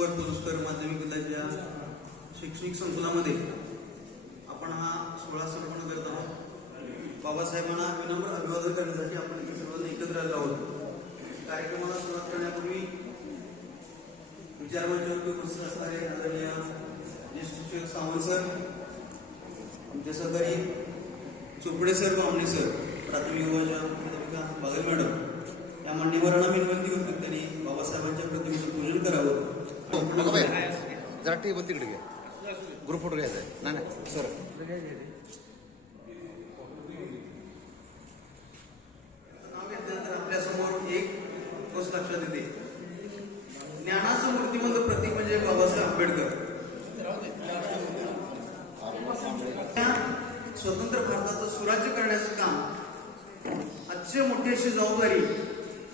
वर पुरस्कार माध्यमिक विद्यालयाच्या शैक्षणिक संकुलामध्ये आपण हा सोहळा संपन्न करत आहोत। बाबासाहेबांना विनम्र अभिवादन करण्यासाठी आपण सर्वांनी एकत्र आलो आहोत। कार्यक्रमाला सुरुवात करण्यापूर्वी विचारमंचावर उपस्थित असणारे आदरणीय ज्येष्ठ शिक्षक सावंत सर, आमचे सहकारी चोपडे सर, बामणे सर, प्राथमिक विभागाच्या बागल मॅडम या मान्यवरांना मी विनंती करतो त्यांनी बाबासाहेबांच्या प्रतिमेचं पूजन करावं। जरा टेबल तिकडे घ्या, ग्रुप फोटो घ्यायचा आहे। नाही सर, नाव घेतल्यानंतर आपल्या समोर एक गोष्ट लक्षात येते, ज्ञानाचं मूर्तिमंत प्रतीक म्हणजे बाबासाहेब आंबेडकर। स्वतंत्र भारताचं सुराज्य करण्याचं काम, आजची मोठी अशी जबाबदारी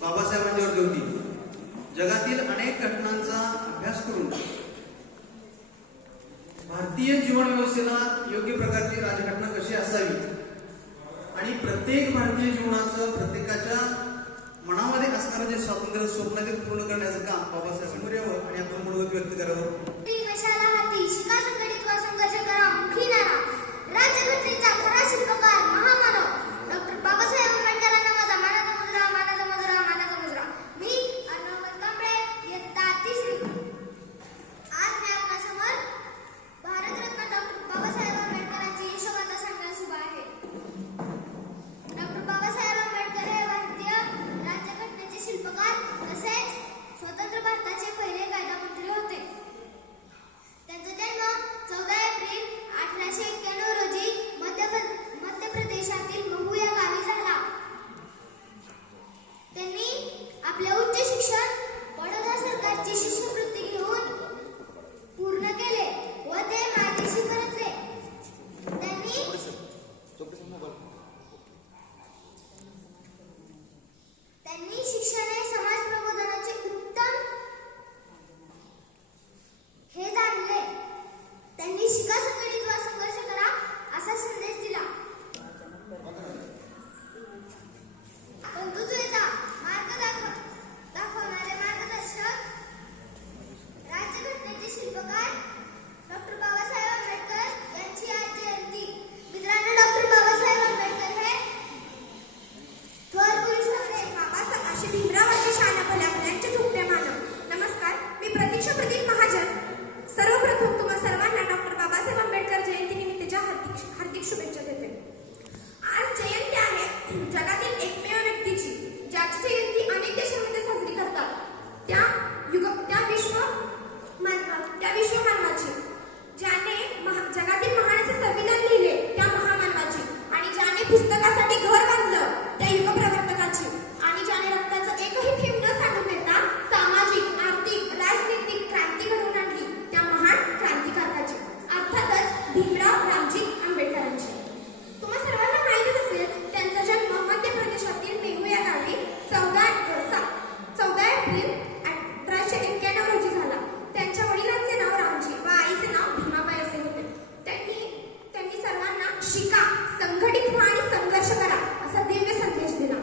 बाबासाहेबांच्यावरती होती। जगातील अनेक घटनांचा अभ्यास करून भारतीय जीवन व्यवस्थेला योग्य प्रकारची राजघटना कशी असावी आणि प्रत्येक भारतीय जीवनाचं प्रत्येकाच्या मनामध्ये असणारं जे स्वातंत्र्य स्वप्न ते पूर्ण करण्याचं काम बाबासाहेबांवर यावं आणि आपण मनोगत व्यक्त करावं। राज्यघटनेचा खरा शिल्पकार महामानव डॉक्टर बाबासाहेब आंबेडकरांना माझा मानाचा मुजरा, मानाचा मुजरा, मानाचा मुजरा। मी अर्णव कांबळे, इयत्ता 3री। आज मी आपल्यासमोर भारतरत्न डॉक्टर बाबासाहेब आंबेडकरांची यशोगाथा सांगण्यास उभा आहे। डॉक्टर बाबासाहेब आंबेडकर हे भारतीय राज्यघटनेचे शिल्पकार तसेच स्वतंत्र भारताचे पहिले कायदामंत्री होते। त्यांचा जन्म 14 एप्रिल 1891 रोजी मध्य प्रदेशातील महू या गावी झाला। त्यांनी आपले उच्च शिक्षण बडोदा सरकारची शिष्यवृत्ती घेऊन पूर्ण केले व ते मायदेशी परतले। त्यांनी शिक्षण हे समाज प्रबोधनाचे उत्तम हे जाणले। त्यांनी शिका संघटित वा संघर्ष करा असा संदेश दिला। बंधुत्वाचा मार्ग दाखवणारे मार्गदर्शक, राज्यघटनेचे शिल्पकार डॉक्टर बाबासाहेब आंबेडकर यांची आज जयंती। मित्रांनो, डॉक्टर बाबासाहेब आंबेडकर हे थोर पुरुष होते। बाबासाहेब असे भीमरावांची शान भल्या भल्यांचे झुकते मानव। नमस्कार, मी प्रतीक्षा प्रदीप महाजन। सर्वप्रथम तुम्हा सर्वांना डॉक्टर बाबासाहेब आंबेडकर जयंतीनिमित्तच्या हार्दिक शुभेच्छा देते। आज जयंती आहे जगातील एकमेव व्यक्तीची ज्याची जयंती अनेक देशांमध्ये साजरी करतात, त्या विश्व मानवाची, ज्याने जगातील महान असे संविधान लिहिले त्या महामानवाची, आणि ज्याने पुस्तकासाठी घर बांधलं त्या युगप्रवर्तकाची, आणि ज्याने रक्ताचं एकही थेंब न सांडून देता सामाजिक, आर्थिक, राजनीतिक क्रांती घडवून आणली त्या महान क्रांतिकारकाची, अर्थातच भीमराव रामजी आंबेडकरांची। तुम्हा सर्वांना माहितीच असेल, त्यांचा जन्म मध्य प्रदेशातील मेहू या गावी 14 एप्रिल 1891 रोजी झाला। त्यांच्या वडिलांचे नाव रामजी व आईचे नाव भीमाबाई असे होते। त्यांनी सर्वांना शिका, संघटित व्हा आणि संघर्ष करा असा दिव्य संदेश दिला।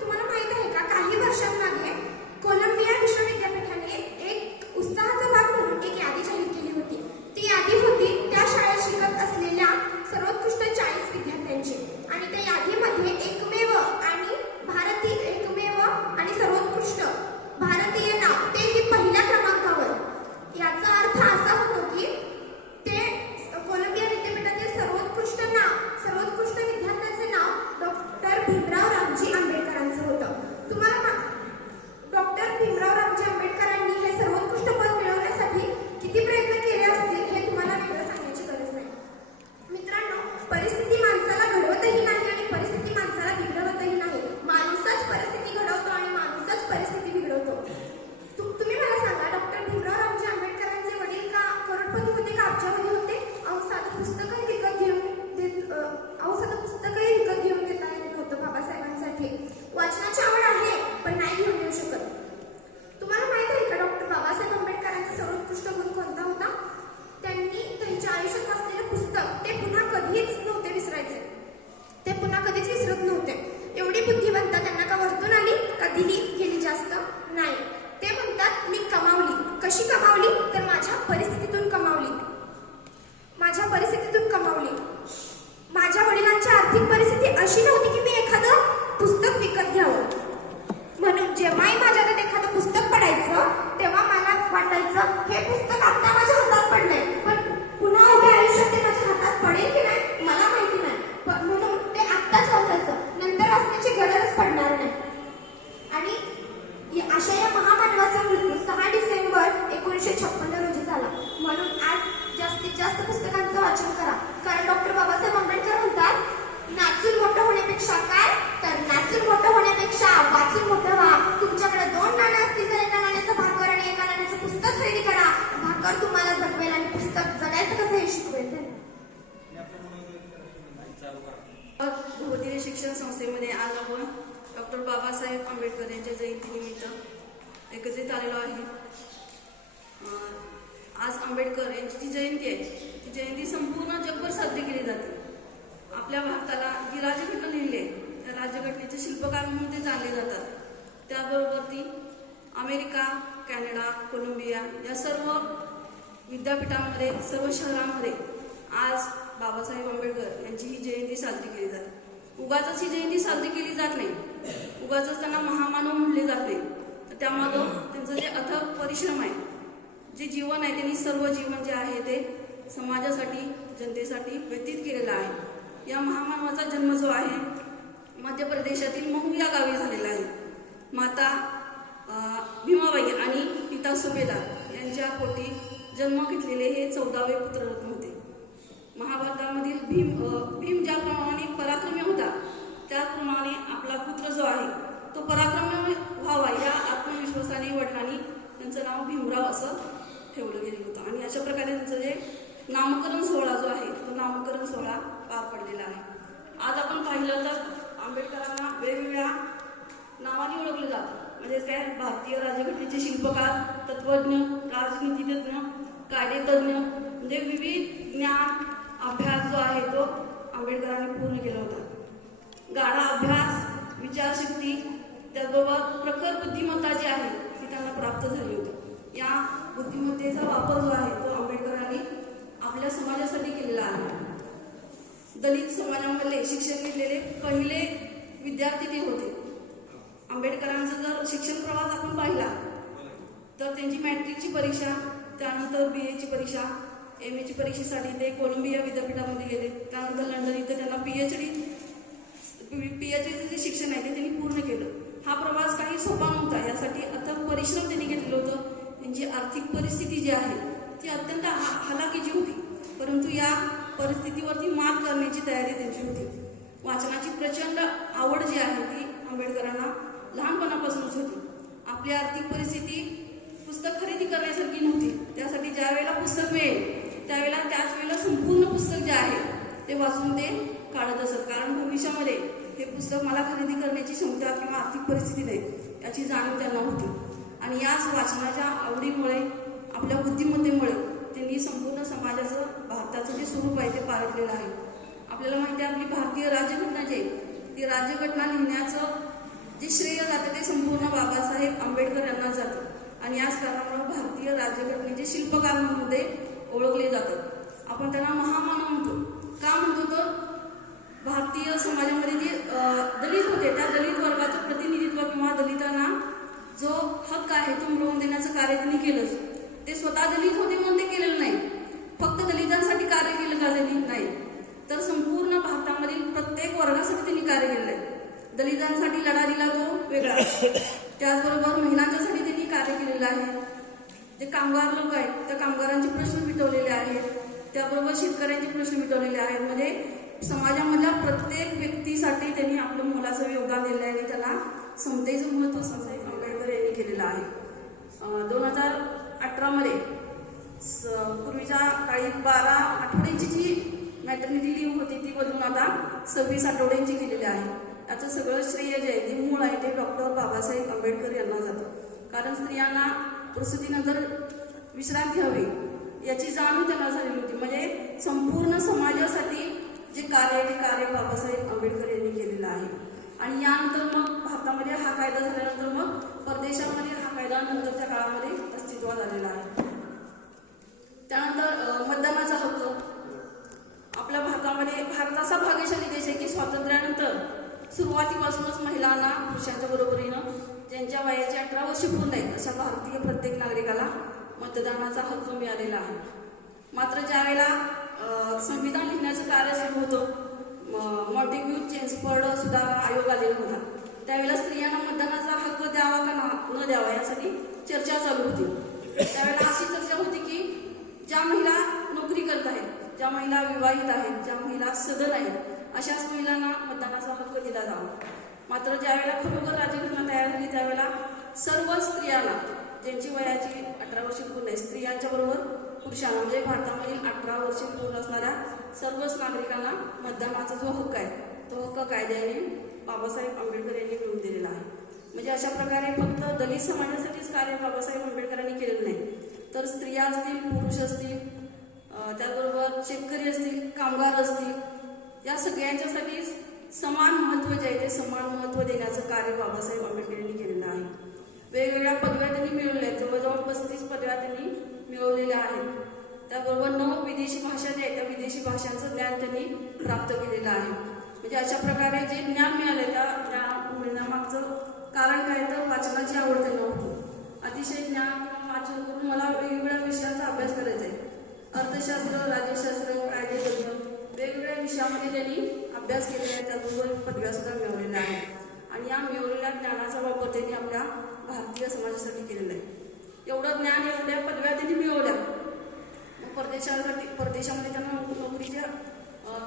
तुम्हाला माहित आहे का, काही वर्षांमागे कोलंबिया विश्वविद्यापीठाने एक उत्साहाचा भाग म्हणून एक यादी जाहीर केली होती। ती यादी होती त्या शाळेत शिकत असलेल्या सर्वोत्कृष्ट 40 विद्यार्थ्यांची, आणि त्या यादीमध्ये एकमेव आणि सर्वोत्कृष्ट भारतीय नाव तेही पहिल्या क्रमांकावर। याचा अर्थ असा होतो की ते कोलंबिया विद्यापीठातील सर्वोत्कृष्ट विद्यार्थ्यांचे नाव डॉक्टर भीमराव रामजी आंबेडकरांचं होतं। तुम्हाला डॉक्टर भीमराव रामजी आंबेडकरांनी हे सर्वोत्कृष्ट पद मिळवण्यासाठी किती प्रयत्न केले असतील हे तुम्हाला वेगळं सांगण्याची गरज नाही। मित्रांनो, परिस्थिती माणसाला घडवतही नाही आणि परिस्थिती माणसाला बिघडवतही नाही। माणूसच परिस्थिती घडवतो आणि माणूसच परिस्थिती बिघडवतो। तुम्ही मला सांगा, डॉक्टर भीमराव रामजी आंबेडकरांचे वडील का करोडपती होते का अब्जावधी होते? साधं पुस्तकही विकत घेऊन देता येत नव्हतं बाबासाहेबांसाठी। वाचनाची आवड आहे पण नाही घेऊन देऊ शकत। तुम्हाला माहित आहे का डॉक्टर बाबासाहेब आंबेडकरांचा सर्वोत्कृष्ट गुण कोणता होता? त्यांनी त्यांच्या आयुष्यात वाचलेलं पुस्तक ते पुन्हा कधीच नव्हते विसरायचे, ते पुन्हा कधीच विसरत नव्हते। एवढी बुद्धिमत्ता त्यांना का वरतून आली का दिली गेली? जास्त नाही। कशी कमावली तर माझ्या परिस्थितीतून कमावली. माझ्या परिस्थितीतून कमावली. माझ्या वडिलांची आर्थिक परिस्थिती अशी नव्हती की मी एखादं पुस्तक विकत घ्यावं. म्हणून जेव्हाही माझ्याकडे एखादं पुस्तक पडायचं तेव्हा मला वाटायचं हे पुस्तक आता माझ्या हातात पडलंय, पण पुन्हा उभ्या आयुष्यात ते माझ्या हातात पडेल की नाही मला माहिती नाही. म्हणून ते आत्ताच वाचायचं, नंतर वाचण्याची गरजच पडणार नाही. आणि अशा या महामानवाचा मृत्यू 6 डिसेंबर 1956 रोजी झाला. म्हणून आज जास्तीत जास्त पुस्तकांचं वाचन करा. कारण डॉक्टर बाबासाहेब आंबेडकर म्हणतात, नाचून मोठं होण्यापेक्षा काय तर नाचून मोठं होण्यापेक्षा वाचून मोठं व्हा. तुमच्याकडे 2 नाणं असतील तर एका नाण्याचं भाकर आणि एका नाण्याचं पुस्तक खरेदी करा. भाकर तुम्हाला जगवेल आणि पुस्तक जगायचं कसं हे शिकवेल. बहुदिनी शिक्षण संस्थेमध्ये आज आपण डॉक्टर बाबासाहेब आंबेडकर यांच्या जयंतीनिमित्त एकत्रित आलेलो आहे. आज आंबेडकर यांची जी जयंती आहे ती जयंती संपूर्ण जगभर साजरी केली जाते. आपल्या भारताला जी राज्यघटना लिहिली आहे त्या राज्यघटनेचे शिल्पकार म्हणून ते जाणले जातात. त्याबरोबर ती अमेरिका, कॅनडा, कोलंबिया या सर्व विद्यापीठांमध्ये, सर्व शहरांमध्ये आज बाबासाहेब आंबेडकर यांची ही जयंती साजरी केली जाते. उगाचच ही जयंती साजरी केली जात नाही, उगाचच त्यांना महामानव म्हणले जात नाही. तर त्यामागं त्यांचं जे अथक परिश्रम आहे, जे जीवन आहे, त्यांनी सर्व जीवन जे आहे ते समाजासाठी, जनतेसाठी व्यतीत केलेलं आहे. या महामानवाचा जन्म जो आहे मध्य प्रदेशातील महू या गावी झालेला आहे. माता भीमाबाई आणि पिता सुभेदार यांच्या पोटी जन्म घेतलेले हे 14वे पुत्ररत्न होते. महाभारतामधील भीम ज्याप्रमाणे पराक्रमी होता त्याप्रमाणे आपला पुत्र जो आहे तो पराक्रमी व्हावा या आत्मविश्वासाने वडिलांनी त्यांचं नाव भीमराव असं ठेवलं गेलं होतं. आणि अशा प्रकारे त्यांचं जे नामकरण सोहळा जो आहे तो नामकरण सोहळा पार पडलेला आहे. आज आपण पाहिलं तर आंबेडकरांना वेगवेगळ्या नावाने ओळखलं जातं. म्हणजे काय, भारतीय राज्यघटनेचे शिल्पकार, तत्वज्ञ, राजनीतिज्ञ, कायदेतज्ञ, म्हणजे विविध ज्ञान अभ्यास जो आहे तो आंबेडकरांनी पूर्ण केला होता. गाढा अभ्यास, विचारशक्ती, त्याचबरोबर प्रखर बुद्धिमत्ता जी आहे ती त्यांना प्राप्त झाली होती. या बुद्धिमत्तेचा वापर जो आहे तो आंबेडकरांनी आपल्या समाजासाठी केलेला आहे. दलित समाजामधले शिक्षण घेतलेले पहिले विद्यार्थी ते होते. आंबेडकरांचा जर शिक्षण प्रवास आपण पाहिला तर त्यांची मॅट्रिकची परीक्षा, त्यानंतर BA ची परीक्षा, MA ची परीक्षेसाठी ते कोलंबिया विद्यापीठामध्ये गेले. त्यानंतर लंडन इथं त्यांना PhD जे शिक्षण आहे ते त्यांनी पूर्ण केलं. हा प्रवास काही सोपा नव्हता. यासाठी अथक परिश्रम त्यांनी घेतलेलं होतं. त्यांची आर्थिक परिस्थिती जी आहे ती अत्यंत हलाखीची होती, परंतु या परिस्थितीवरती मात करण्याची तयारी त्यांची होती. वाचनाची प्रचंड आवड जी आहे ती आंबेडकरांना लहानपणापासूनच होती. आपली आर्थिक परिस्थिती पुस्तक खरेदी करण्यासारखी नव्हती. त्यासाठी ज्या वेळेला पुस्तक मिळेल त्यावेळेला त्याच वेळेला संपूर्ण पुस्तक जे आहे ते वाचून ते काढत असत. कारण भविष्यामध्ये हे पुस्तक मला खरेदी करण्याची क्षमता किंवा आर्थिक परिस्थिती नाही याची जाणीव त्यांना होती. आणि याच वाचनाच्या आवडीमुळे, आपल्या बुद्धिमत्तेमुळे त्यांनी संपूर्ण समाजाचं, भारताचं जे स्वरूप आहे ते पालटलेलं आहे. आपल्याला माहिती आहे आपली भारतीय राज्यघटना जी आहे ती राज्यघटना लिहिण्याचं जे श्रेय जातं ते संपूर्ण बाबासाहेब आंबेडकर यांनाच जातं. आणि याच कारणामुळे भारतीय राज्यघटनेचे शिल्पकार म्हणून ते ओळखले जातात. आपण त्यांना महामानव म्हणतो. का म्हणतो तर भारतीय समाजामध्ये जे दलित होते त्या दलित वर्गाचं प्रतिनिधित्व किंवा दलितांना जो हक्क आहे तो मिळवून देण्याचं कार्य त्यांनी केलंच. ते स्वतः दलित होते म्हणून ते केलेलं नाही, फक्त दलितांसाठी कार्य केलं का दलित नाही, तर संपूर्ण भारतामधील प्रत्येक वर्गासाठी त्यांनी कार्य केलेलं आहे. दलितांसाठी लढा दिला तो वेगळा, त्याचबरोबर महिलांच्यासाठी त्यांनी कार्य केलेलं आहे. जे कामगार लोक आहेत त्या कामगारांचे प्रश्न मिटवलेले आहेत, त्याबरोबर शेतकऱ्यांचे प्रश्न मिटवलेले आहेत. म्हणजे समाजामधल्या प्रत्येक व्यक्तीसाठी त्यांनी आपलं मोलाचं योगदान दिलं आहे. त्यांना समतेचं महत्त्व बाबासाहेब आंबेडकर यांनी केलेलं आहे. 2018 पूर्वीच्या काळी 12 आठवड्यांची जी मॅटर्निटी लीव्ह होती ती बदलून आता 26 आठवड्यांची केलेली आहे. याचं सगळं श्रेय जे आहे ते मूळ आहे ते डॉक्टर बाबासाहेब आंबेडकर यांना जातं. कारण स्त्रियांना प्रसूतीनंतर विश्रांती हवी याची जाणीव त्यांना झालेली होती. म्हणजे संपूर्ण समाजासाठी जे कार्य आहे ते कार्य बाबासाहेब आंबेडकर यांनी केलेलं आहे. आणि यानंतर मग भारतामध्ये हा कायदा झाल्यानंतर मग परदेशामध्ये हा कायद्यानंतरच्या काळामध्ये अस्तित्वात आलेला आहे. त्यानंतर मतदानाचा हक्क. आपल्या भारत असा भाग्यशाली देश आहे की स्वातंत्र्यानंतर सुरुवातीपासूनच महिलांना पुरुषांच्या बरोबरीनं ज्यांच्या वयाची 18 वर्षे पूर्ण आहेत अशा भारतीय प्रत्येक नागरिकाला मतदानाचा हक्क मिळालेला आहे. मात्र ज्यावेळेला संविधान लिहिण्याचं कार्य सुरू होतं, मॉन्टेग्यू चेम्सफोर्ड सुधारणा आयोग आलेला होता, त्यावेळेला स्त्रियांना मतदानाचा हक्क द्यावा का न द्यावा यासाठी चर्चा चालू होती. त्यावेळेला अशी चर्चा होती की ज्या महिला नोकरी करत आहेत, ज्या महिला विवाहित आहेत, ज्या महिला सदन आहेत, अशाच महिलांना मतदानाचा हक्क दिला जावा. मात्र ज्यावेळेला खरोखर राज्यघटना तयार झाली त्यावेळेला सर्व स्त्रियांना ज्यांची वयाची 18 वर्षे पूर्ण आहे, स्त्रियांच्या बरोबर पुरुषांना म्हणजे भारतामधील 18 वर्षे पूर्ण असणाऱ्या सर्वच नागरिकांना मतदानाचा जो हक्क आहे तो हक्क कायद्याने बाबासाहेब आंबेडकर यांनी मिळवून दिलेला आहे. म्हणजे अशा प्रकारे फक्त दलित समाजासाठीच कार्य बाबासाहेब आंबेडकरांनी केलेलं नाही, तर स्त्रिया असतील, पुरुष असतील, त्याचबरोबर शेतकरी असतील, कामगार असतील, या सगळ्यांच्यासाठी समान महत्त्व जे आहे ते समान महत्त्व देण्याचं कार्य बाबासाहेब आंबेडकर यांनी केलेलं आहे. वेगवेगळ्या पदव्या त्यांनी मिळवल्या आहेत, जवळजवळ 35 पदव्या त्यांनी मिळवलेल्या आहेत. त्याबरोबर 9 विदेशी भाषा ज्या आहेत त्या विदेशी भाषांचं ज्ञान त्यांनी प्राप्त केलेलं आहे. म्हणजे अशा प्रकारे जे ज्ञान मिळाले त्या ज्ञान मिळण्यामागचं कारण काय तर वाचनाची आवड त्यांना होती. अतिशय ज्ञान वाचन करून मला वेगवेगळ्या विषयांचा अभ्यास करायचा आहे. अर्थशास्त्र, राज्यशास्त्र, कायदेतज्ञ वेगवेगळ्या विषयामध्ये त्यांनी अभ्यास केलेला आहे, त्याबरोबर पदव्या सुद्धा मिळवलेल्या आहेत. आणि या मिळवलेल्या ज्ञानाचा वापर त्यांनी आपल्या भारतीय समाजासाठी केलेला आहे. एवढं ज्ञान, एवढ्या पदव्या त्यांनी मिळवल्या. परदेशामध्ये त्यांना नोकरीच्या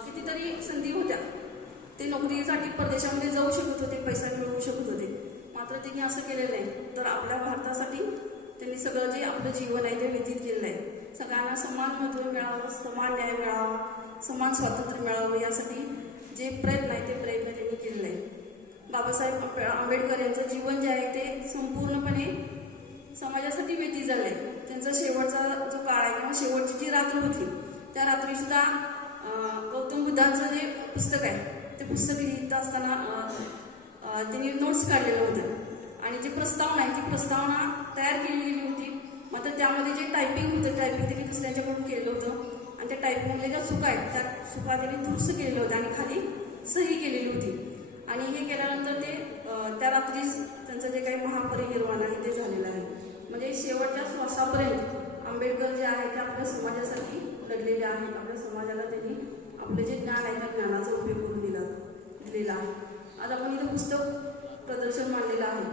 कितीतरी संधी होत्या. ते नोकरीसाठी परदेशामध्ये जाऊ शकत होते, पैसा मिळवू शकत होते. मात्र त्यांनी असं केलेलं नाही, तर आपल्या भारतासाठी त्यांनी सगळं जे आपलं जीवन आहे ते व्यतीत केलेलं आहे. सगळ्यांना समान महत्त्व मिळावं, समान न्याय मिळावा, समान स्वातंत्र्य मिळावं यासाठी जे प्रयत्न आहे ते प्रयत्न त्यांनी केलेले आहे. बाबासाहेब आंबेडकर यांचं जीवन जे आहे ते संपूर्णपणे समाजासाठी व्यतीत झालं आहे. त्यांचा शेवटचा जो काळ आहे किंवा शेवटची जी रात्र होती त्या रात्रीसुद्धा गौतम बुद्धांचं जे पुस्तक आहे ते पुस्तक लिहित असताना त्यांनी नोट्स काढलेलं होतं आणि जी प्रस्तावना आहे ती प्रस्तावना तयार केलेली होती. मात्र त्यामध्ये जे टायपिंग होतं टायपिंग त्यांनी दुसऱ्यांच्याकडून केलं होतं आणि त्या टायपिंगमधल्या ज्या चुका आहेत त्या चुका त्यांनी दुरुस्त केलेल्या होत्या आणि खाली सही केलेली होती. आणि हे केल्यानंतर ते त्या रात्रीच त्यांचं जे काही महापरिनिर्वाण आहे ते झालेलं आहे. म्हणजे शेवटच्या श्वासापर्यंत आंबेडकर जे आहे ते आपल्या समाजासाठी लढलेले आहेत. आपल्या समाजाला त्यांनी आपले जे ज्ञान आहे त्या ज्ञानाचा उपयोग करून दिलेला आहे. आज आपण इथं पुस्तक प्रदर्शन मांडलेलं आहे.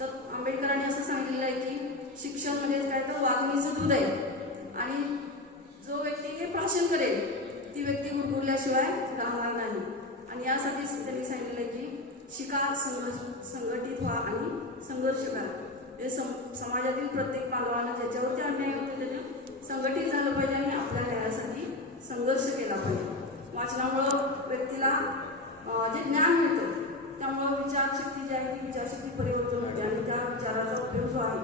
तर आंबेडकरांनी असं सांगितलेलं आहे की शिक्षण म्हणजे काय तर वाघिणीचं दूध आहे आणि जो व्यक्ती हे प्राशन करेल ती व्यक्ती गुरगुरल्याशिवाय राहणार नाही. आणि यासाठीच त्यांनी सांगितलं की शिका, संघटित व्हा आणि संघर्ष करा. हे समाजातील प्रत्येक बांधवांना ज्याच्यावरती अन्याय होतो त्याने संघटित झालं पाहिजे आणि आपल्या न्यायासाठी संघर्ष केला पाहिजे. वाचनामुळं व्यक्तीला जे ज्ञान मिळतं त्यामुळं विचारशक्ती जी आहे ती विचारशक्ती परिवर्तन होते आणि त्या विचाराचा उपयोग जो आहे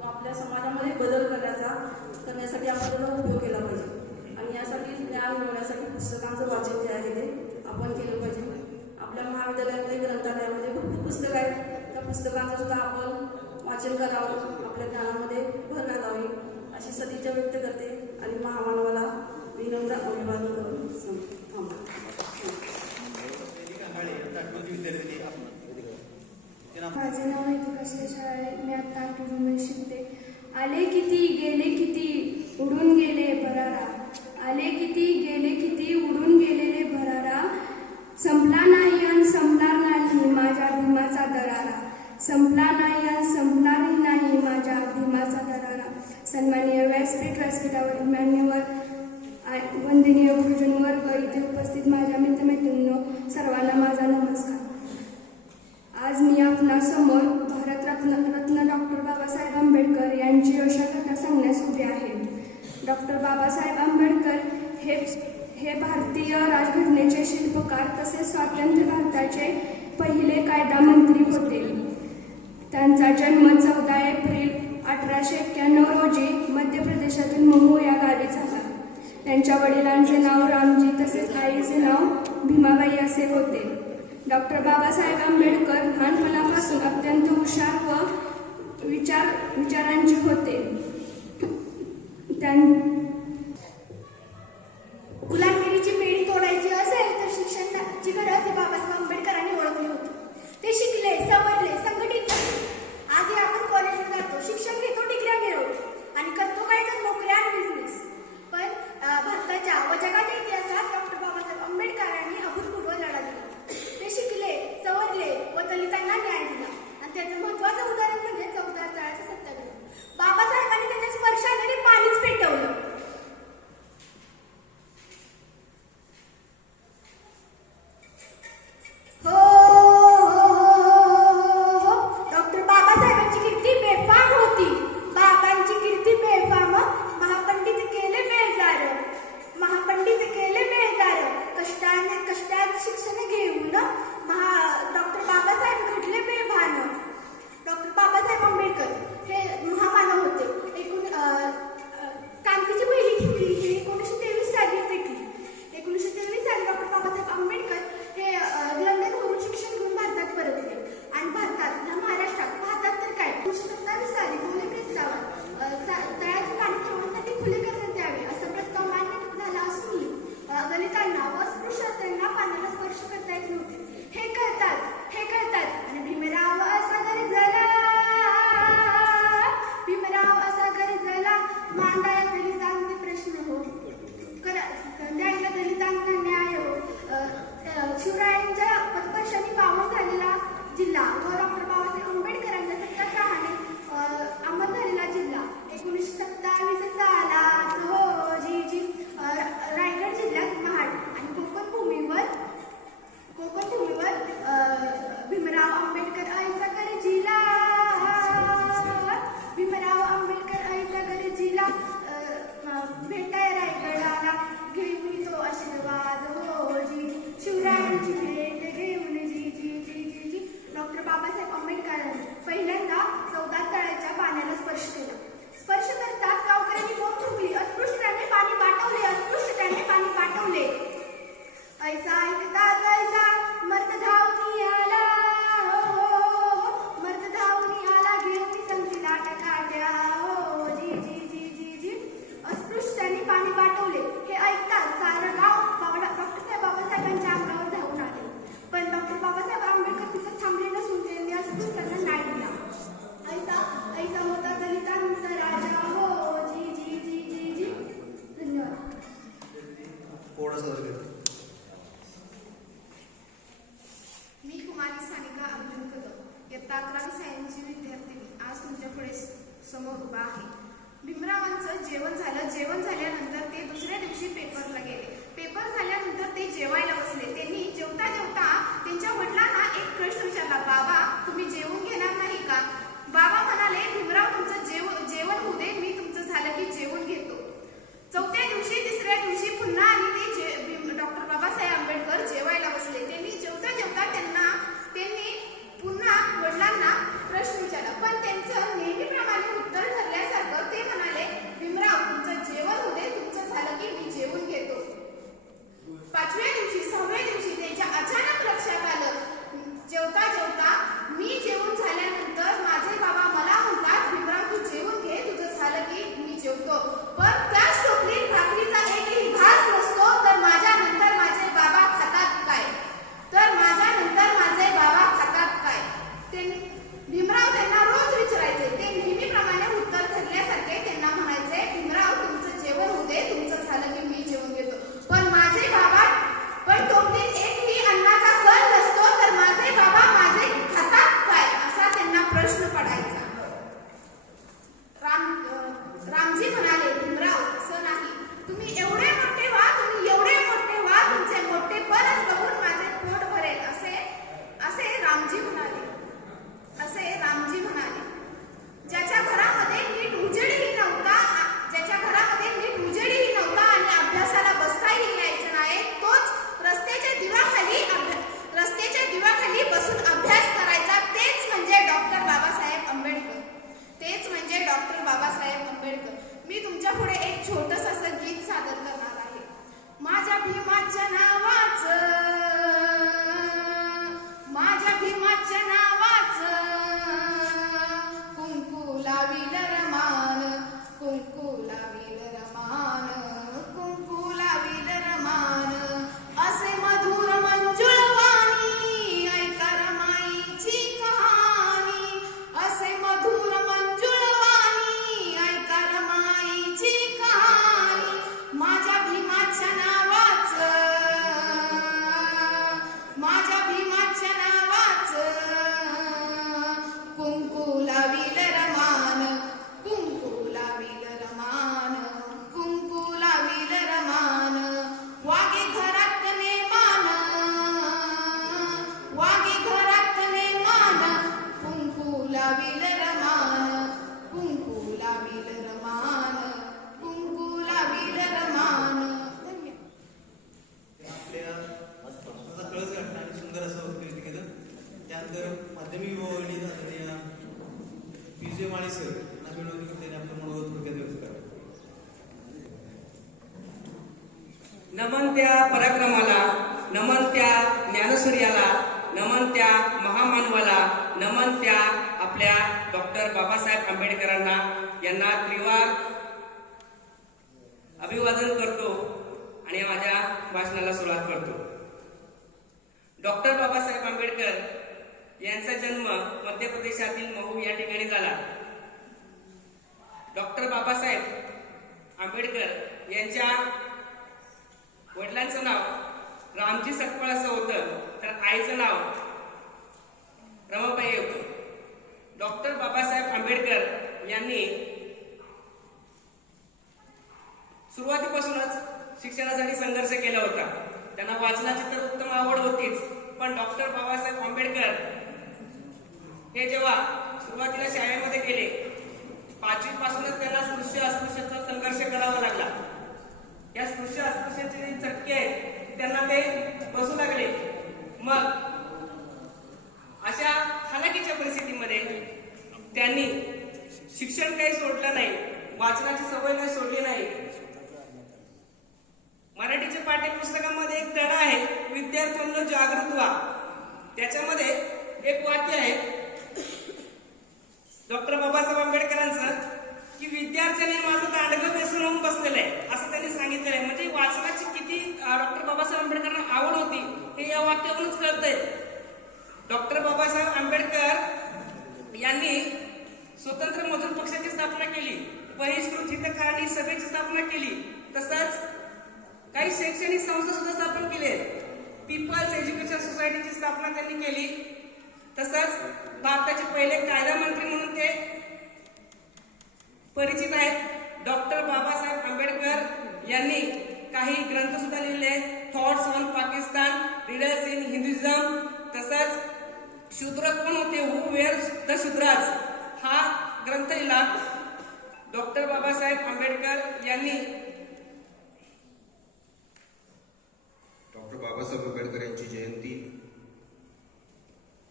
तो आपल्या समाजामध्ये बदल करण्यासाठी आपण त्याचा उपयोग केला पाहिजे. आणि यासाठी ज्ञान मिळवण्यासाठी पुस्तकांचं वाचन जे आहे ते आपण केलं पाहिजे. आपल्या महाविद्यालयामध्ये ग्रंथालयामध्ये भरपूर पुस्तकं आहेत, त्या पुस्तकांचं सुद्धा आपण वाचन करावं, आपल्या ज्ञानामध्ये भर घालावी अशी सदिच्छा व्यक्त करते आणि महामानवाला विनम्र अभिवादन करून थांबतो. माझे नाव वेदिका शाळे, मी आता 8वी शिकते. आले किती गेले किती उडून गेले भरारा, आले किती गेले किती उडून गेलेले भरारा, संपला नाही आणि संपणार नाही माझ्या भीमाचा दरारा, संपला नाही आणि संपणार नाही माझ्या भीमाचा दरारा. सन्माननीय व्यासपीठ, व्यासपीठावरील मान्यवर, वंदनीय गुरुजन वर्ग, इथे उपस्थित माझ्या मित्रमैत्रिणींनो, सर्वांना माझा नमस्कार. आज मी आपणासमोर भारतरत्न डॉक्टर बाबासाहेब आंबेडकर यांची यशोगाथा सांगण्यास उभे आहे. डॉक्टर बाबासाहेब आंबेडकर हे भारतीय राजघटनेचे शिल्पकार तसेच स्वातंत्र्य भारताचे पहिले कायदामंत्री होते. त्यांचा जन्म 14 एप्रिल 1891 रोजी मध्य प्रदेशातील महू या गावी झाला. त्यांच्या वडिलांचे नाव रामजी तसेच आईचे नाव भीमाबाई असे होते. डॉक्टर बाबासाहेब आंबेडकर लहानपणापासून अत्यंत हुशार व विचारांचे होते. गुलामगिरीची बेडी तोडायची असेल तर शिक्षणाची गरज हे बाबासाहेब आंबेडकरांनी ओळखली होती. ते शिकले, सवरले, संघटित झाले. आजही आपण कॉलेजला जातो, शिक्षण घेतो, डिग्र्या मिळवतो आणि करतो काय तर नोकऱ्या आणि बिझनेस. पण भारताच्या व जगाच्या इतिहासात डॉक्टर बाबासाहेब आंबेडकरांनी अभूतपूर्व लढा दिला. ते शिकले, सवरले व दलितांना न्याय दिला आणि त्याचं महत्त्वाचं उदाहरण म्हणजे चौदार तळ्याचं सत्याग्रह. बाबासाहेबांनी त्याच्या स्पर्शाने ते पाणीच पेटवलं. हो डॉक्टर बाबासाहेबांची कीर्ती बेफाम होती. बाबांची कीर्ती बेफाम. महापंडित केले बेजार, महापंडित केले बेजार. कष्टात शिक्षण घेऊन डॉक्टर बाबासाहेब घडले बेभान. डॉक्टर बाबासाहेब आंबेडकर हे महामानव होते. क्रांतीची पहिली ठिपी ही 1923 साली पेटली. 1923 साली डॉक्टर बाबासाहेब आंबेडकर हे लंडनवरून शिक्षण घेऊन भारतात परतले आणि भारतात तर काय 1927 साली बोले प्रस्तावात तळ्याचे पाणी ठेवण्यासाठी खुले करण्यात यावे असा प्रस्ताव मान्य झाला असूनही दलितांना व अस्पृश्यांना पाण्याला स्पर्श करता येत नव्हते. हे कळतात आणि भीमराव असा गरजला, भीमराव असा गरजला मांडाया दलितांचे प्रश्न हो, द्यायला दलितांना न्याय हो. शिवरायांच्या पदस्पर्शाने पावन झालेला जिल्हा व डॉक्टर बाबासाहेब आंबेडकरांच्या सत्याग्रहाने अंमल झालेला जिल्हा 1927 साला रोजी रायगड जिल्ह्यात महाड आणि कोकण भूमीवर भीमराव आंबेडकर ऐसा गरजिला, भीमराव आंबेडकर ऐसा गरजिला. भेटाय रायगडाला घेऊन तो आशीर्वाद हो जी, शिवरायांची भेट घेऊन जी. डॉक्टर बाबासाहेब आंबेडकरांनी पहिल्यांदा 14 तळ्याच्या पाण्याला स्पर्श केला. स्पर्श करताच गावकऱ्यांनी बोंब ठोकली. अस्पृश्याने पाणी पाठवले, अस्पृश्याने पाणी पाठवले. ऐसा ऐकताच ऐसा मर्द धावनी आला, मर्द धावनी आला घेऊन संगीला टाकाट्या हो जी. अस्पृश्याने पाणी पाठवले हे ऐकताच सारं गाव डॉक्टर बाबासाहेबांच्या अंगावर धावून आले. पण डॉक्टर बाबासाहेब आंबेडकर तिथं थांबले नसून त्यांनी अस्पृश्यांना न्याय दिला. ऐसा होता दलितांचा राजा हो जी. धन्यवाद. पोळा सादर केला. मी कुमारी सानिका अर्जुन कदम, इयत्ता 11वी सायन्सची विद्यार्थिनी आज तुमच्या पुढे समोर उभा आहे. भीमरावांचं जेवण झालं. जेवण झाल्यानंतर ते दुसऱ्या दिवशी पेपरला गेले. पेपर झाल्यानंतर ते जेवायला बसले. त्यांनी जेवता त्यांच्या वडिलांना एक प्रश्न विचारला, बाबा तुम्ही जेवून घेणार नाही का? बाबा म्हणाले, भीमराव तुमचं जेवण होऊ दे, मी तुमचं झालं की जेवून घेतो. चौथ्या दिवशी तिसऱ्या दिवशी पुन्हा आणि ते नमन त्या पराक्रमाला, नमन त्या ज्ञानसूर्याला, नमन त्या महामानवाला, नमन त्या आपल्या डॉक्टर बाबासाहेब आंबेडकरांना यांना त्रिवार अभिवादन करतो आणि माझ्या भाषणाला सुरुवात करतो. डॉक्टर बाबासाहेब आंबेडकर यांचा जन्म मध्य प्रदेशातील महू या ठिकाणी झाला. डॉक्टर बाबासाहेब आंबेडकर यांच्या वडिलांचं नाव रामजी सकपाळ असं होतं, तर आईचं नाव रमाबाई होतं. डॉक्टर बाबासाहेब आंबेडकर यांनी सुरुवातीपासूनच शिक्षणासाठी संघर्ष केला होता. त्यांना वाचनाची तर उत्तम आवड होतीच, पण डॉक्टर बाबासाहेब आंबेडकर हे जेव्हा सुरुवातीला शाळेमध्ये गेले, 5वी पासूनच त्यांना स्पृश्य अस्पृश्याचा संघर्ष करावा लागला. या स्पृश्य अस्पृश्याचे जे चटके आहेत त्यांना ते बसू लागले. मग अशा हालाकीच्या परिस्थितीमध्ये त्यांनी शिक्षण काही सोडलं नाही, वाचनाची सवय काही सोडली नाही. मराठीच्या पाठ्यपुस्तकामध्ये एक धडा आहे, विद्यार्थ्यांनो जागृत व्हा. त्याच्यामध्ये एक वाक्य आहे डॉक्टर बाबासाहेब आंबेडकरांचं की विद्यार्थ्यांनी माझं दांडगं व्यसन होऊन बसलेलं आहे असं त्यांनी सांगितलेलं आहे. म्हणजे वाचनाची किती डॉक्टर बाबासाहेब आंबेडकरांना आवड होती हे या वाक्यावरूनच कळतंय. डॉक्टर बाबासाहेब आंबेडकर यांनी स्वतंत्र मजूर पक्षाची स्थापना केली, बहिष्कृत हितकारणी सभेची स्थापना केली, तसंच काही शैक्षणिक संस्था सुद्धा स्थापन केले. पीपल्स एज्युकेशन सोसायटीची स्थापना त्यांनी केली. तसंच भारताचे पहिले कायदा मंत्री म्हणून ते परिचित आहेत. डॉक्टर बाबासाहेब आंबेडकर यांनी काही ग्रंथ सुद्धा लिहिले, thoughts on Pakistan, readers in Hinduism, तसंच शूद्र कोण होते, हु वेअर द शूद्राज हा ग्रंथ लिहिला. डॉक्टर बाबासाहेब आंबेडकर यांनी डॉक्टर बाबासाहेब आंबेडकर यांची जयंती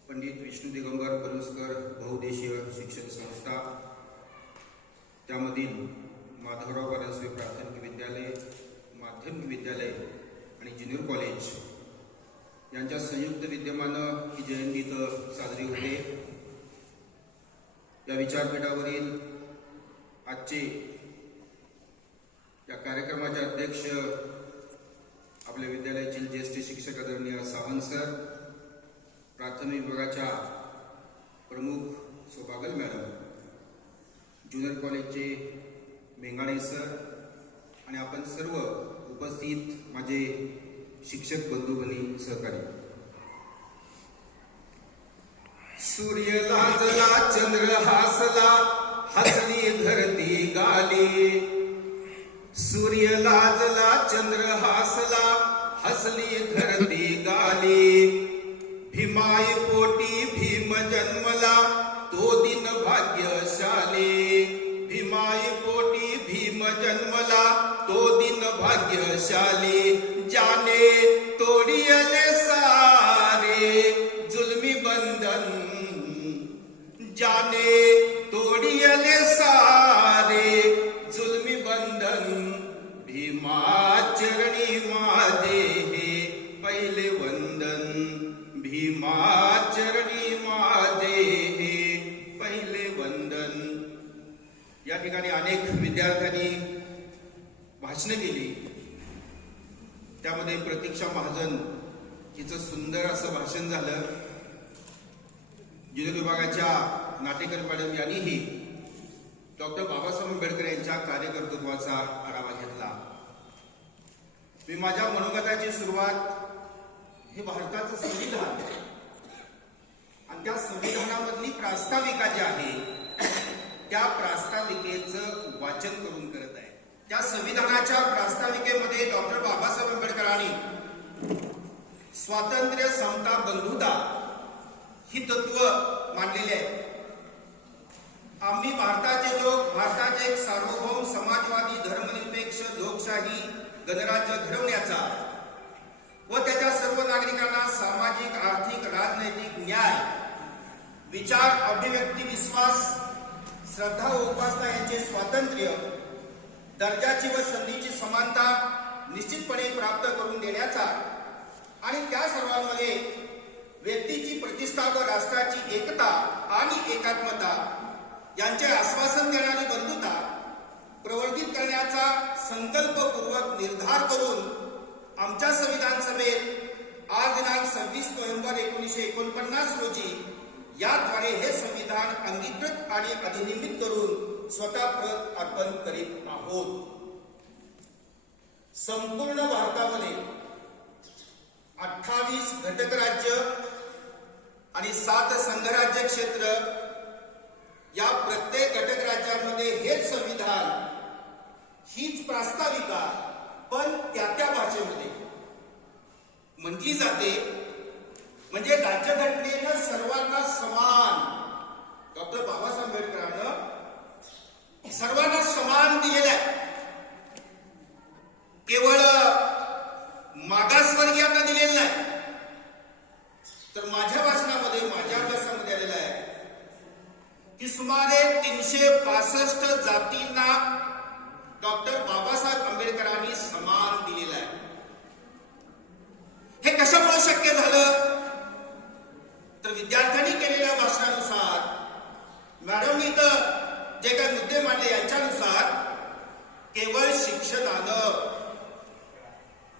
पंडित विष्णू दिगंबर पलुसकर बहुउद्देशीय शिक्षण संस्था, त्यामधील माधवराव परांजपे प्राथमिक विद्यालय, माध्यमिक विद्यालय आणि ज्युनियर कॉलेज यांच्या संयुक्त विद्यमानं ही जयंती इथं साजरी होते. या विचारपीठावरील आजचे या कार्यक्रमाचे अध्यक्ष आपल्या विद्यालयातील ज्येष्ठ शिक्षक आदरणीय सावंत सर, प्राथमिक विभागाच्या प्रमुख सोबागल मॅडम, ज्युनियर कॉलेजचे मेंगाणे सर आणि आपण सर्व उपस्थित माझे शिक्षक बंधू भगिनी सहकारी. सूर्य लाजला चंद्र हासला हसली धरती गाली, सूर्य लाजला चंद्र हासला हसली धरती गाली, भीमाई पोटी भीम जन्मला तो दिन भाग्यशाली, भीमाई पोटी भीम जन्मला तो दिन भाग्यशाली, जाने तोडियले सारे जुल्मी बंधन, जाने तोडियले सारे जुल्मी बंधन, भीमाचरणी माझे हे पहिले वंदन, भीमाचरणी माझे हे पहिले वंदन. या ठिकाणी अनेक विद्यार्थ्यांनी भाषणे केली. त्यामध्ये प्रतीक्षा महाजन हिचं सुंदर असं भाषण झालं. ज्युनियर विभागाच्या नाटेकर मॅडम यांनीही डॉक्टर बाबासाहेब आंबेडकर यांच्या कार्यकर्तृत्वाचा आढावा घेतला. मी माझ्या मनोगताची सुरुवात हे भारताचं संविधान आणि त्या संविधानामधली प्रास्ताविका जी आहे त्या प्रास्ताविकेचं वाचन करून करत आहे. त्या संविधानाच्या प्रास्ताविकेमध्ये डॉक्टर बाबासाहेब आंबेडकरांनी स्वातंत्र्य, समता, बंधुता ही तत्व मांडलेली आहेत. आम्ही भारताचे लोक भारताचे एक सार्वभौम समाजवादी धर्मनिरपेक्ष लोकशाही गणराज्य घडवण्याचा व त्याच्या सर्व नागरिकांना सामाजिक, आर्थिक, राजनैतिक न्याय, विचार, अभिव्यक्ती, विश्वास, श्रद्धा व उपासना यांचे स्वातंत्र्य, दर्जाची व संधीची समानता, निश्चितपणे प्राप्त करून देण्याचा आणि त्या सर्वांमध्ये व्यक्तीची प्रतिष्ठा व राष्ट्राची एकता आणि एकात्मता यांचे आश्वासन देणारी बंधुता प्रवर्धित करण्याचा संकल्पपूर्वक निर्धार करून आमच्या संविधान सभेत आज दिनांक 26 नोव्हेंबर 1949 रोजी याद्वारे हे संविधान अंगीकृत आणि अधिनियमित करून स्वतः प्रत अर्पण करीत आहोत. संपूर्ण भारतामध्ये 28 घटक राज्य आणि 7 संघराज्य क्षेत्र या प्रत्येक घटक राज्यामध्ये हेच संविधान, हीच प्रास्ताविका पण त्या भाषेमध्ये म्हटली जाते. म्हणजे राज्यघटनेनं सर्वांना समान, डॉक्टर बाबासाहेब आंबेडकरांनं सर्वांना समान दिलेलं आहे. केवळ मागासवर्गीयांना दिलेलं नाही, तर माझ्या भाषणामध्ये माझ्या अभ्यासामध्ये आलेलं आहे की सुमारे 365 जातींना डॉक्टर बाबासाहेब आंबेडकरांनी समान दिलेलं आहे. हे कशामुळे शक्य झालं? तर विद्यार्थ्यांनी केलेल्या भाषणानुसार, मॅडमनी इथं जे काही मुद्दे मांडले यांच्यानुसार केवळ शिक्षणानं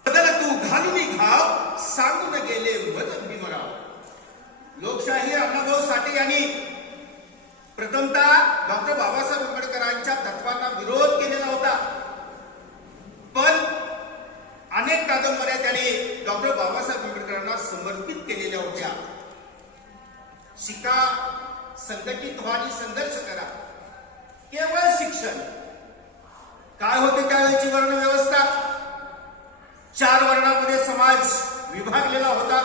बदल तू घालून घाव सांगून गेले मज भीमराव. लोकशाही अण्णाभाऊ साठे यांनी प्रथमतः डॉक्टर बाबासाहेब आंबेडकरांच्या तत्वांना विरोध केलेला होता, पण अनेक कादंबऱ्या त्यांनी डॉक्टर बाबासाहेब आंबेडकरांना समर्पित केलेल्या होत्या. शिका, संघटित व्हा आणि संघर्ष करा. केवळ शिक्षण. काय होते त्यावेळेची वर्ण व्यवस्था? 4 वर्णामध्ये समाज विभागलेला होता.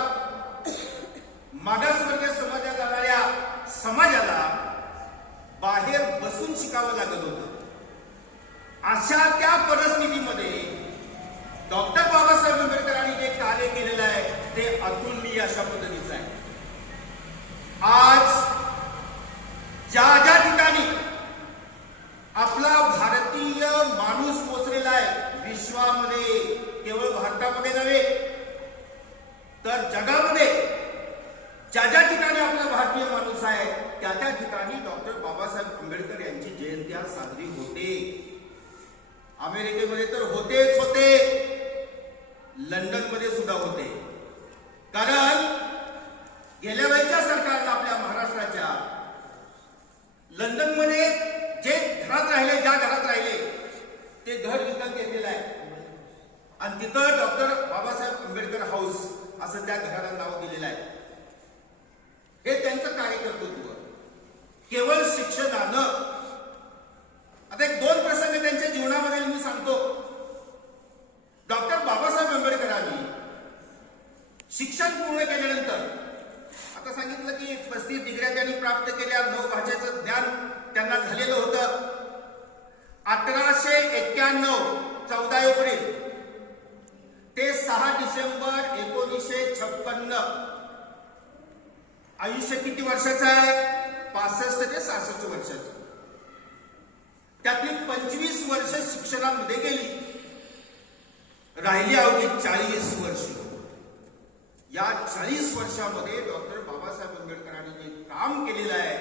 मागासवर्गीय समाजात जाणाऱ्या समाजाला बाहेर बसून शिकावं लागत होतं. अशा त्या परिस्थितीमध्ये डॉक्टर बाबासाहेब आंबेडकरांनी जे कार्य केलेलं आहे ते अतुलनीय अशा पद्धतीचं आहे. आज ज्या ठिकाणी आपला भारतीय माणूस पोचलेला आहे विश्वामध्ये, केवळ भारतामध्ये नव्हे तर जगामध्ये ज्या ठिकाणी आपला भारतीय माणूस आहे त्या ठिकाणी डॉक्टर बाबासाहेब आंबेडकर यांची जयंती आज साजरी होते. अमेरिकेमध्ये तर होतेच होते, लंडनमध्ये सुद्धा होते. कारण गेल्या वेळच्या सरकारला आपल्या महाराष्ट्राच्या लंडनमध्ये जे घरात राहिले, ज्या घरात राहिले ते घर विकत घेतलेलं आहे आणि तिथं डॉक्टर बाबासाहेब आंबेडकर हाऊस असं त्या घराला नाव दिलेलं आहे. हे त्यांचं कार्यकर्तृत्व केवळ शिक्षणानं. आता एक 2 प्रसंग त्यांच्या जीवनामध्ये मी सांगतो. डॉक्टर बाबासाहेब आंबेडकरांनी शिक्षण पूर्ण केल्यानंतर, आता सांगितलं की 35 डिग्र्या त्यांनी प्राप्त केल्या, 9 भाषेचं ज्ञान त्यांना झालेलं होतं. 1891 14 एप्रिल ते 6 डिसेंबर 1956 आयुष्य किती वर्षाचं आहे? 65 ते 66 वर्षाचं. त्यातली 25 वर्ष शिक्षणामध्ये गेली, राहिली अवघी 40 वर्ष. या 40 वर्षामध्ये डॉक्टर बाबासाहेब आंबेडकरांनी जे काम केलेलं आहे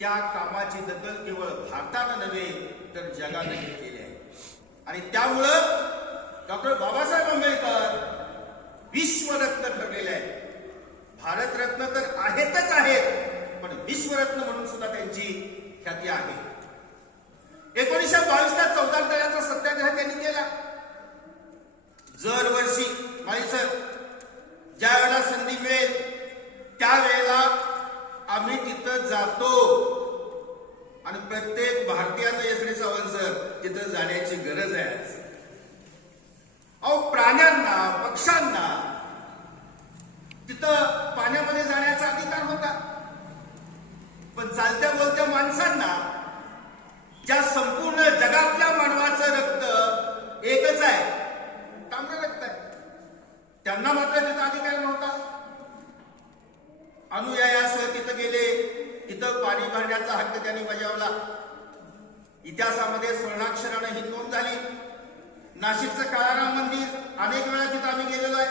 त्या कामाची दखल केवळ भारतानं नव्हे तर जगाने घेतलेली आहे. आणि त्यामुळं डॉक्टर बाबासाहेब आंबेडकर विश्वरत्न ठरलेले आहे. भारतरत्न तर आहेतच आहेत, पण विश्वरत्न म्हणून सुद्धा त्यांची ख्याती आहे. 1922 ला 14 तळ्याचा सत्याग्रह त्यांनी केला. दरवर्षी माईसर ज्या वेळेला संधी मिळेल त्यावेळेला आम्ही तिथं जातो आणि प्रत्येक भारतीयानं यसडे सावंत सर तिथं जाण्याची गरज आहे. अहो, प्राण्यांना, पक्ष्यांना तिथं पाण्यामध्ये जाण्याचा अधिकार होता, पण चालत्या बोलत्या माणसांना, ज्या संपूर्ण जगातल्या मानवाचं रक्त एकच आहे, तांबडं रक्त आहे, त्यांना मात्र तिथं अधिकार नव्हता. अनुयायासह तिथं गेले, तिथं पाणी भरण्याचा हक्क त्यांनी बजावला. इतिहासामध्ये स्वर्णाक्षरानं ही नोंद झाली. नाशिकचं काळाराम मंदिर अनेक वेळा तिथं आम्ही गेलेलो आहे.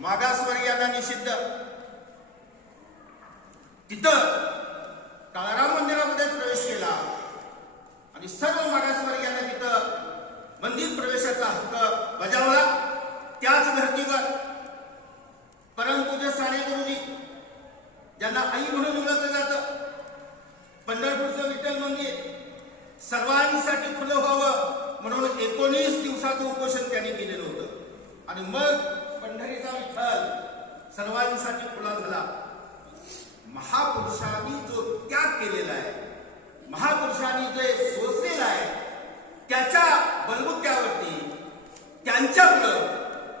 मागासवर्गीयांना निषिद्ध. तिथं काळाराम मंदिरामध्ये प्रवेश केला आणि सर्व मागासवर्गीयांना तिथं मंदिर प्रवेशाचा हक्क बजावला. त्याच धर्तीवर परमपूज्य साने गुरुजी, ज्यांना आई म्हणून ओळखलं जातं, पंढरपूरचं विठ्ठल मंदिर सर्वांसाठी खुलं व्हावं म्हणून 19 दिवसाचं उपोषण त्यांनी केलेलं होतं. आणि मग पंढरीचा विठ्ठल सर्वांसाठी खुला झाला. महापुरुषांनी जो त्याग केलेला आहे, महापुरुषांनी जे सोसलेलं आहे, त्याच्या बलबुत्यावरती त्यांच्यामुळं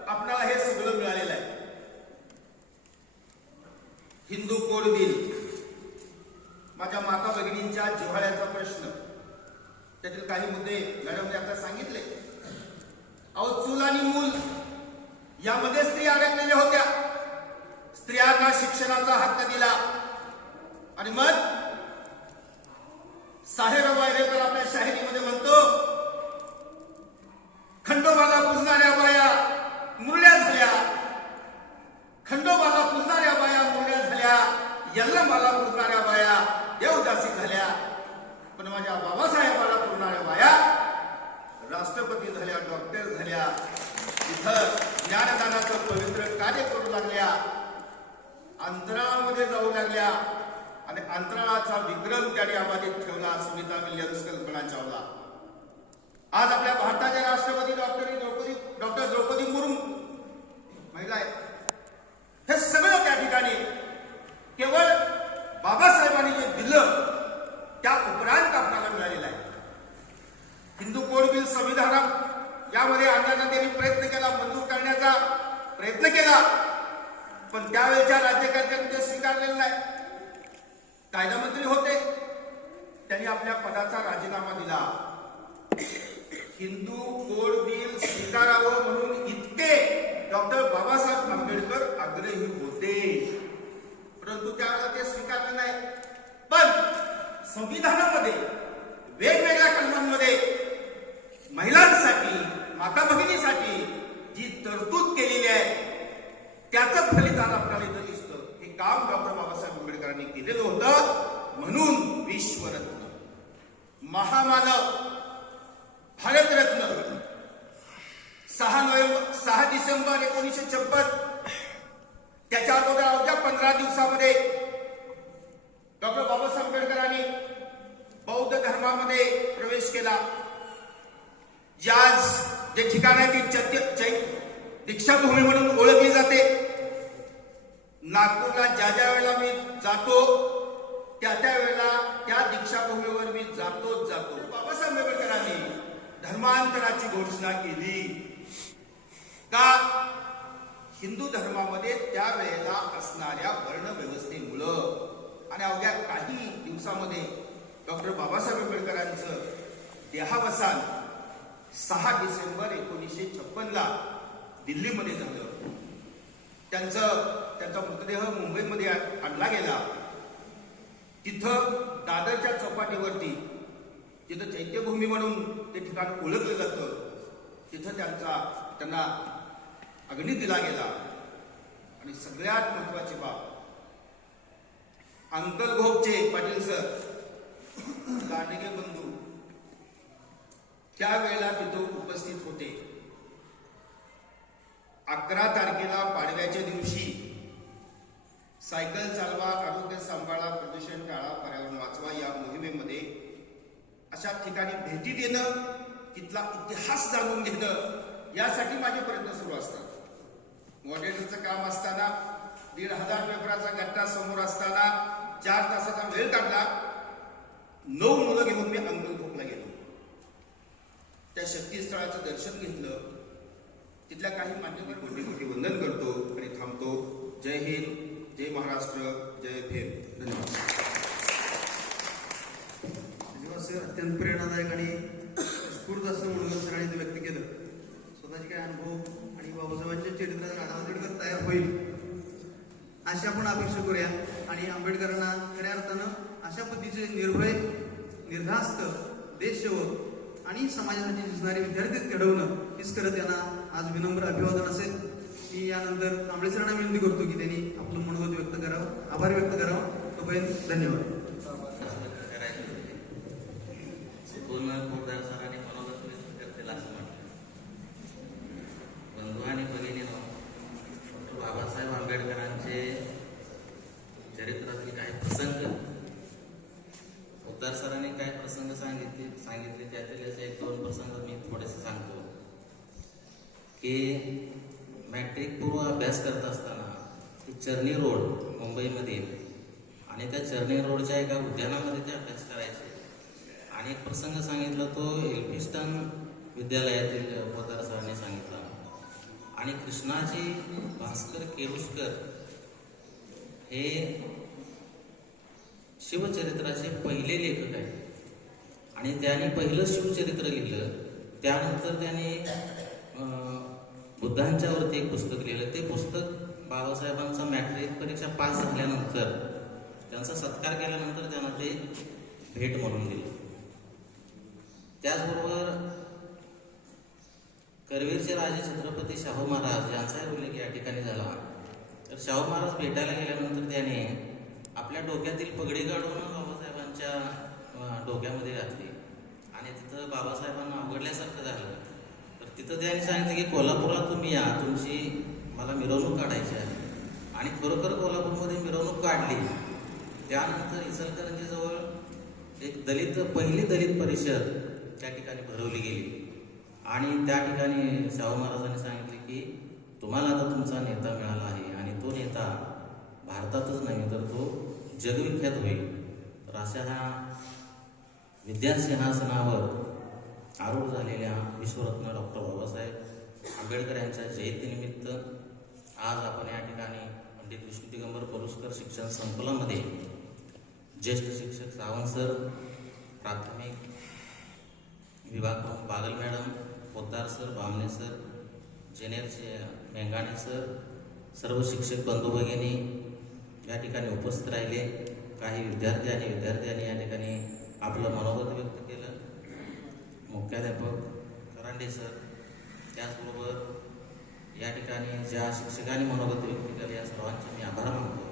आपल्याला हे सगळं मिळालेलं आहे. हिंदू कोड बिल, माझ्या माता भगिनींच्या जिव्हाळ्याचा प्रश्न, त्यातील काही मुद्दे मॅडमने आता सांगितले. अहो, चूल आणि मूल यामध्ये स्त्रिया अडकलेल्या होत्या. स्त्रियांना शिक्षणाचा हक्क दिला आणि मग साहेबराव वायरेकर आपल्या शाहिरीमध्ये म्हणतो, खंडोबाला पुजणाऱ्या बाया मुरल्या झाल्या, खंडोबाला पुजणाऱ्या बाया मुरल्या झाल्या, यल्लमाला पुजणाऱ्या बाया देवदासी झाल्या, पण माझ्या बाबासाहेबाला पुजणाऱ्या बाया राष्ट्रपती झाल्या, डॉक्टर झाल्या, तिथं ज्ञानदानाचं पवित्र कार्य करू लागल्या, अंतराळामध्ये जाऊ लागल्या आणि अंतराळाचा विक्रम त्याने अबाधित ठेवला. सुनीता विल्यम्स, कल्पना चावला. आज आपल्या भारताच्या राष्ट्रपती डॉक्टर द्रौपदी मुर्मू महिला आहे. हे सगळं त्या ठिकाणी केवळ बाबासाहेबांनी जे दिलं त्या उपरांत आपल्याला मिळालेलं आहे. हिंदू कोड बिल संविधानात यामध्ये आणण्याचा त्यांनी प्रयत्न केला, मंजूर करण्याचा प्रयत्न केला, पण त्यावेळेच्या राज्यकर्त्यांनी ते स्वीकारलेलं नाही. कायदा मंत्री होते, त्यांनी आपल्या पदाचा राजीनामा दिला. हिंदू कोड बिल स्वीकारावं म्हणून इतके डॉक्टर बाबासाहेब आंबेडकर आग्रही होते, परंतु त्यावेळेला ते स्वीकारले नाही. पण संविधानामध्ये वेगवेगळ्या कलमांमध्ये महिलांसाठी, माता भगिनीसाठी जी तरतूद केलेली आहे त्याचं फलित आज आपल्याला इथं दिसतं. हे काम डॉक्टर बाबासाहेब आंबेडकरांनी केलेलं होतं. म्हणून विश्वरत्न, महामानव, भारतरत्न 6 डिसेंबर 1956, त्याच्या अगोदर अवघ्या 15 दिवसामध्ये डॉक्टर बाबासाहेब आंबेडकरांनी बौद्ध धर्मामध्ये प्रवेश केला. आज जे ठिकाण आहे ती दीक्षाभूमी म्हणून ओळखली जाते. नागपूरला ज्या ज्या वेळेला मी जातो त्या वेळेला त्या दीक्षाभूमीवर मी जातो. बाबासाहेब आंबेडकरांनी धर्मांतराची घोषणा केली का? हिंदू धर्मामध्ये त्यावेळेला असणाऱ्या वर्ण व्यवस्थेमुळं. आणि अवघ्या काही दिवसामध्ये डॉक्टर बाबासाहेब आंबेडकरांचं देहावसान 6 डिसेंबर 1956 दिल्लीमध्ये झालं. त्यांचा मृतदेह मुंबईमध्ये आणला गेला. तिथं दादरच्या चौपाटीवरती, तिथं चैत्यभूमी म्हणून ते ठिकाण ओळखलं जातं, तिथं त्यांना अग्नी दिला गेला. आणि सगळ्यात महत्वाची बाब, अंकल घोपचे पाटील सर, दांडगे बंधू त्यावेळेला तिथं उपस्थित होते. 11 तारखेला पाडव्याच्या दिवशी सायकल चालवा, आरोग्य सांभाळा, प्रदूषण टाळा, पर्यावरण वाचवा या मोहिमेमध्ये अशा ठिकाणी भेटी देणं, तिथला इतिहास जाणून घेणं यासाठी माझे प्रयत्न सुरू असतात. मॉडेलचं काम असताना, 1,500 पेपराचा गट्टा समोर असताना 4 तासाचा वेळ काढला. 9 मुलं घेऊन मी अंकलघोपला गेलो. त्या शक्तीस्थळाचं दर्शन घेतलं. तिथल्या काही मान्यवर कोटी वंदन करतो आणि थांबतो. जय हिंद, जय महाराष्ट्र, जय भीम. धन्यवाद. सर अत्यंत प्रेरणादायक आणि स्फूर्त असं मुळगन सरांनी ते व्यक्त केलं. स्वतःचे काय अनुभव आणि बाबासाहेबांच्या चरित्रात राणा आंबेडकर तयार होईल अशी आपण अपेक्षा करूया. आणि आंबेडकरांना खऱ्या अर्थानं अशा पद्धतीचे निर्भय, निर्धास्त, देशसेवक आणि समाजासाठी झिजणारे विद्यार्थी घडवणं हीच खरं त्यांना आज विनम्र अभिवादन असेल. मी यानंतर कांबळे सरांना विनंती करतो की त्यांनी आपलं मनोगत व्यक्त करावं, आभार व्यक्त करावं. तोपर्यंत धन्यवाद. पोद्दार सरांनी मनोगत व्यक्त करतील असं म्हटलं. बंधू आणि भगिनी डॉक्टर बाबासाहेब आंबेडकरांचे चरित्रातील काही प्रसंग, पोद्दार सरांनी काही प्रसंग सांगितले त्यातीलच एक दोन प्रसंग मी थोडेसे सांगतो. की मॅट्रिक पूर्व अभ्यास करत असताना चर्नी रोड मुंबईमध्ये आणि त्या चर्नी रोडच्या एका उद्यानामध्ये ते अभ्यास करायचे. आणि एक प्रसंग सांगितला तो एल्फिस्टन विद्यालयातील पोद्दार सरांनी सांगितला. आणि कृष्णाजी भास्कर केरुष्कर हे शिवचरित्राचे पहिले लेखक आहेत आणि त्यांनी पहिलं शिवचरित्र लिहिलं. त्यानंतर त्यांनी बुद्धांच्यावरती एक पुस्तक लिहिलं. ते पुस्तक बाबासाहेबांचा मॅट्रिक परीक्षा पास झाल्यानंतर त्यांचा सत्कार केल्यानंतर त्यांना ते भेट म्हणून दिलं. त्याचबरोबर करवीरचे राजे छत्रपती शाहू महाराज यांचाही उल्लेख या ठिकाणी झाला. तर शाहू महाराज भेटायला गेल्यानंतर त्याने आपल्या डोक्यातील पगडी काढून बाबासाहेबांच्या डोक्यामध्ये घातली आणि तिथं बाबासाहेबांना अवघडल्यासारखं झालं. तर तिथं त्यांनी सांगितलं की कोल्हापूरला तुम्ही या, तुमची मला मिरवणूक काढायची आहे. आणि खरोखर कोल्हापूरमध्ये मिरवणूक काढली. त्यानंतर इचलकरंजीजवळ एक पहिली दलित परिषद त्या ठिकाणी भरवली गेली आणि त्या ठिकाणी शाहू महाराजांनी सांगितले की तुम्हाला आता तुमचा नेता मिळाला आहे आणि तो नेता भारतातच नाही तर तो जगविख्यात होईल. तर अशा ह्या विद्यासिंहासनावर आरूढ झालेल्या विश्वरत्न डॉक्टर बाबासाहेब आंबेडकर यांच्या जयंतीनिमित्त आज आपण या ठिकाणी पंडित विष्णू दिगंबर पलुसकर शिक्षण संकुलामध्ये ज्येष्ठ शिक्षक सावंत सर, प्राथमिक विभाग प्रमुख Bagal madam, Poddar sir, Bamane sir, जेनेरचे मेंगाणे सर, सर्व शिक्षक बंधू भगिनी या ठिकाणी उपस्थित राहिले. काही विद्यार्थी आणि विद्यार्थ्यांनी या ठिकाणी आपलं मनोगत व्यक्त केलं. मुख्याध्यापक करांडे सर, त्याचबरोबर या ठिकाणी ज्या शिक्षकांनी मनोगत व्यक्त केले या सर्वांचे मी आभार मानतो.